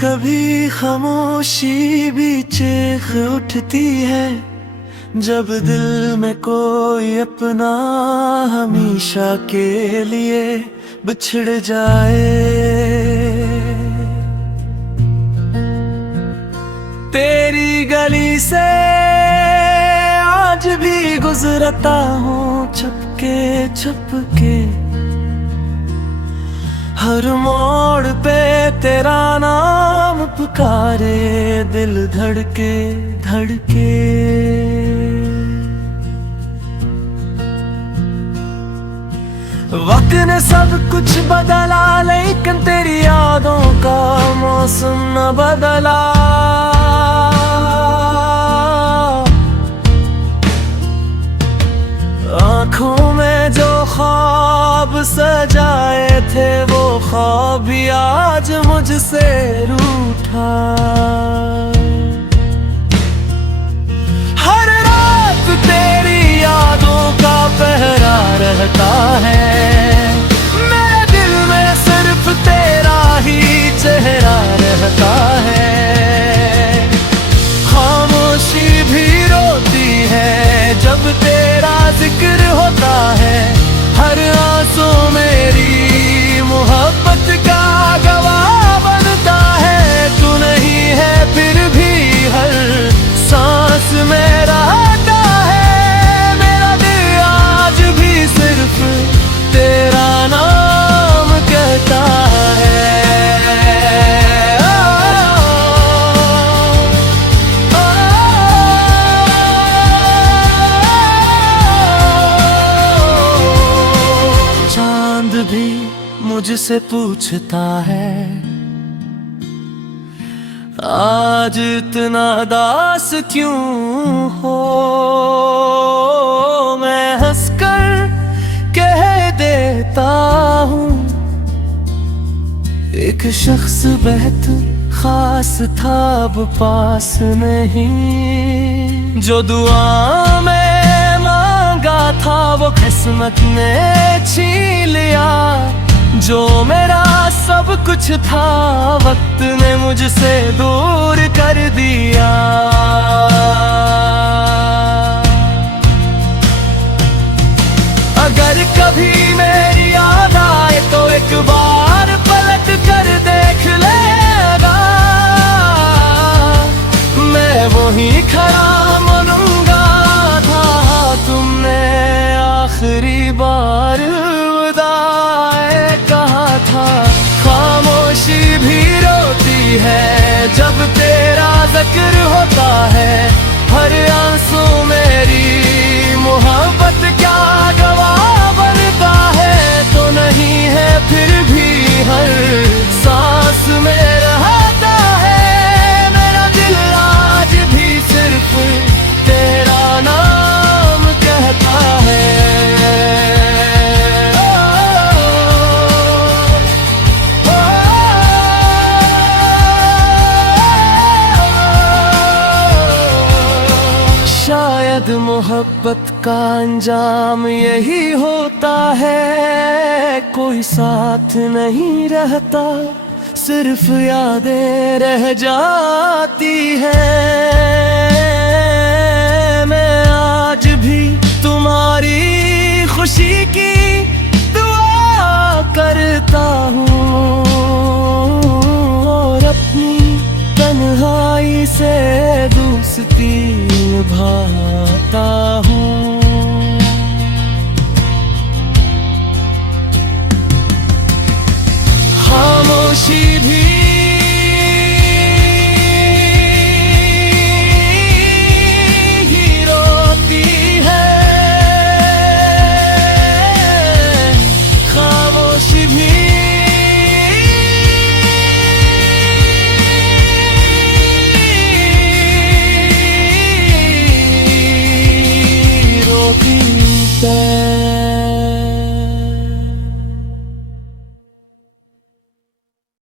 कभी खामोशी भी चीख उठती है, जब दिल में कोई अपना हमेशा के लिए बिछड़ जाए। तेरी गली से आज भी गुजरता हूँ छपके छपके, हर मोड़ पे तेरा नाम पुकारे दिल धड़के धड़के। वक्त ने सब कुछ बदला, लेकिन तेरी यादों का मौसम न बदला। आँखों में जो ख्वाब सजाए थे, वो ख्वाब भी आज मुझसे रूठा। हर रात तेरी यादों का पहरा रहता है, मेरे दिल में सिर्फ तेरा ही चेहरा रहता है। खामोशी भी रोती है जब तेरा जिक्र होता है, हर आंसू मेरी मोहब्बत का गवाह बनता है। तू नहीं है फिर भी हर सांस में रहता है, मेरा दिल आज भी सिर्फ तेरा नाम कहता है। भी मुझसे पूछता है, आज इतना दास क्यों हो। मैं हंसकर कह देता हूँ, एक शख्स बेहद खास था अब पास नहीं। जो दुआ में था वो किस्मत ने छीन लिया, जो मेरा सब कुछ था वक्त ने मुझसे दूर कर दिया। अगर कभी मेरी याद आए तो एक बार पलट कर देख लेगा, मैं वहीं खड़ा मनूंगा था तुमने आखिरी बार विदाए कहा था। खामोशी भी रोती है जब तेरा जिक्र होता है, हर आंसू मेरी मोहब्बत क्या गवाह बनता है। तो नहीं है फिर भी हर सांस में रहता है, मेरा दिल आज भी सिर्फ तेरा नाम कहता है। शायद मोहब्बत का अंजाम यही होता है, कोई साथ नहीं रहता, सिर्फ यादें रह जाती हैं। मैं आज भी तुम्हारी खुशी की दुआ करता हूँ और अपनी तन्हाई से दोस्ती निभाता